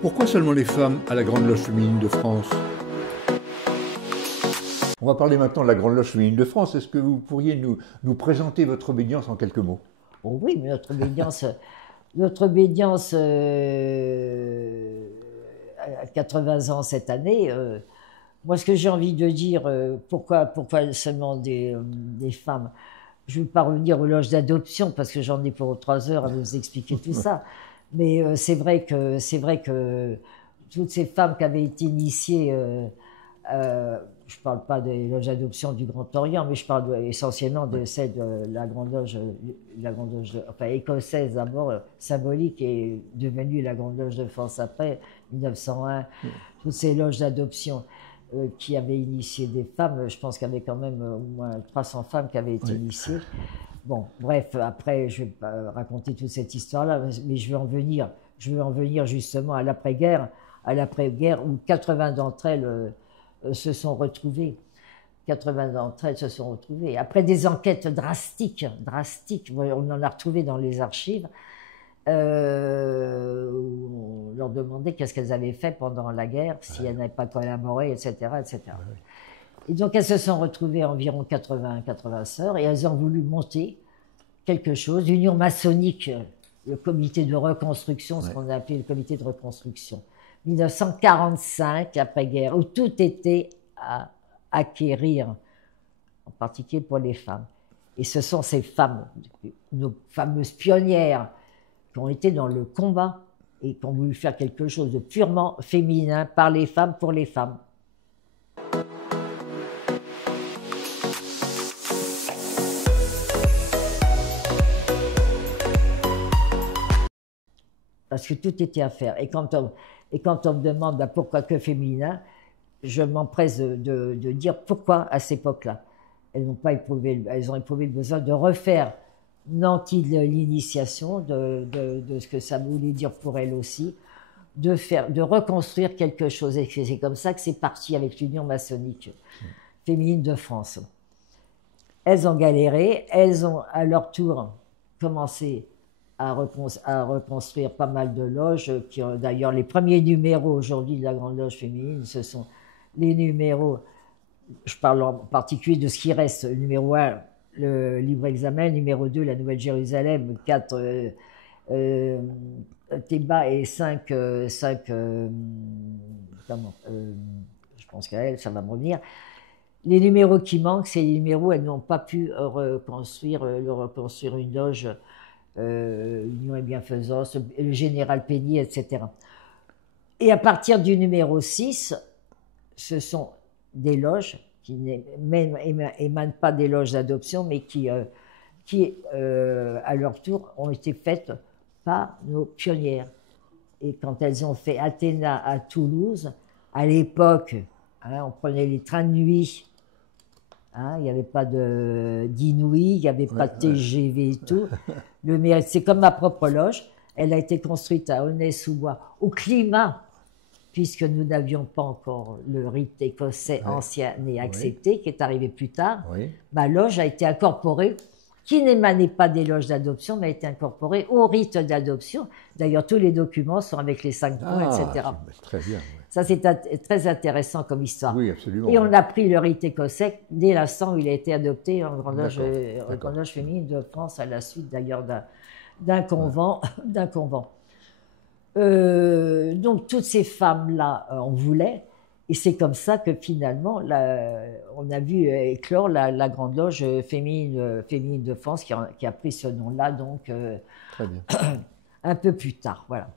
Pourquoi seulement les femmes à la Grande Loge féminine de France? On va parler maintenant de la Grande Loge féminine de France. Est-ce que vous pourriez nous présenter votre obédience en quelques mots? Oh oui, mais notre obédience à 80 ans cette année, moi ce que j'ai envie de dire, pourquoi seulement des femmes? Je ne veux pas revenir aux loges d'adoption parce que j'en ai pour 3 heures à vous expliquer tout ça. Mais c'est vrai que toutes ces femmes qui avaient été initiées, je ne parle pas des loges d'adoption du Grand Orient, mais je parle essentiellement de celle de la Grande Loge enfin, écossaise d'abord, symbolique, et devenue la Grande Loge de France après, 1901. Toutes ces loges d'adoption qui avaient initié des femmes, je pense qu'il y avait quand même au moins 300 femmes qui avaient été initiées. Bon, bref, après, je ne vais pas raconter toute cette histoire-là, mais je veux en venir justement à l'après-guerre, où 80 d'entre elles se sont retrouvées. 80 d'entre elles se sont retrouvées. Après des enquêtes drastiques, on en a retrouvé dans les archives, où on leur demandait qu'est-ce qu'elles avaient fait pendant la guerre, si elles n'avaient pas collaboré, etc., etc. Et donc elles se sont retrouvées environ 80 sœurs, et elles ont voulu monter quelque chose, l'union maçonnique, le comité de reconstruction, ce qu'on a appelé le comité de reconstruction. 1945, après-guerre, où tout était à acquérir, en particulier pour les femmes. Et ce sont ces femmes, nos fameuses pionnières, qui ont été dans le combat et qui ont voulu faire quelque chose de purement féminin, par les femmes, pour les femmes. Parce que tout était à faire. Et quand on me demande pourquoi que féminin, je m'empresse de dire pourquoi à cette époque-là. Elles ont éprouvé le besoin de refaire nanti l'initiation, de ce que ça voulait dire pour elles aussi, de reconstruire quelque chose. Et c'est comme ça que c'est parti avec l'Union maçonnique féminine de France. Elles ont galéré, elles ont à leur tour commencé à reconstruire pas mal de loges, qui ont d'ailleurs les premiers numéros aujourd'hui de la Grande Loge féminine, ce sont les numéros, je parle en particulier de ce qui reste, le numéro 1, le livre examen, numéro 2, la Nouvelle Jérusalem, 4, Théba, et 5, je pense qu'à elle, ça va me revenir. Les numéros qui manquent, c'est les numéros où elles n'ont pas pu reconstruire une loge, Union et Bienfaisance, le Général Pénier, etc. Et à partir du numéro 6, ce sont des loges qui n'émanent pas des loges d'adoption, mais qui à leur tour, ont été faites par nos pionnières. Et quand elles ont fait Athéna à Toulouse, à l'époque, on prenait les trains de nuit, il n'y avait pas d'Inouï, il n'y avait pas de TGV et tout. C'est comme ma propre loge. Elle a été construite à Aulnay-sous-Bois, au climat, puisque nous n'avions pas encore le rite écossais ancien et accepté, qui est arrivé plus tard. Ma loge a été incorporée, qui n'émanait pas des loges d'adoption, mais a été incorporée au rite d'adoption. D'ailleurs, tous les documents sont avec les 5 points, etc. Très bien. Ça, c'est très intéressant comme histoire. Oui, absolument. Et on a pris le rite écossais dès l'instant où il a été adopté en Grande Loge féminine de France, à la suite d'ailleurs d'un convent. Donc toutes ces femmes-là en voulaient, et c'est comme ça que finalement on a vu éclore la Grande Loge féminine de France, qui a pris ce nom-là donc Très bien. un peu plus tard. Voilà.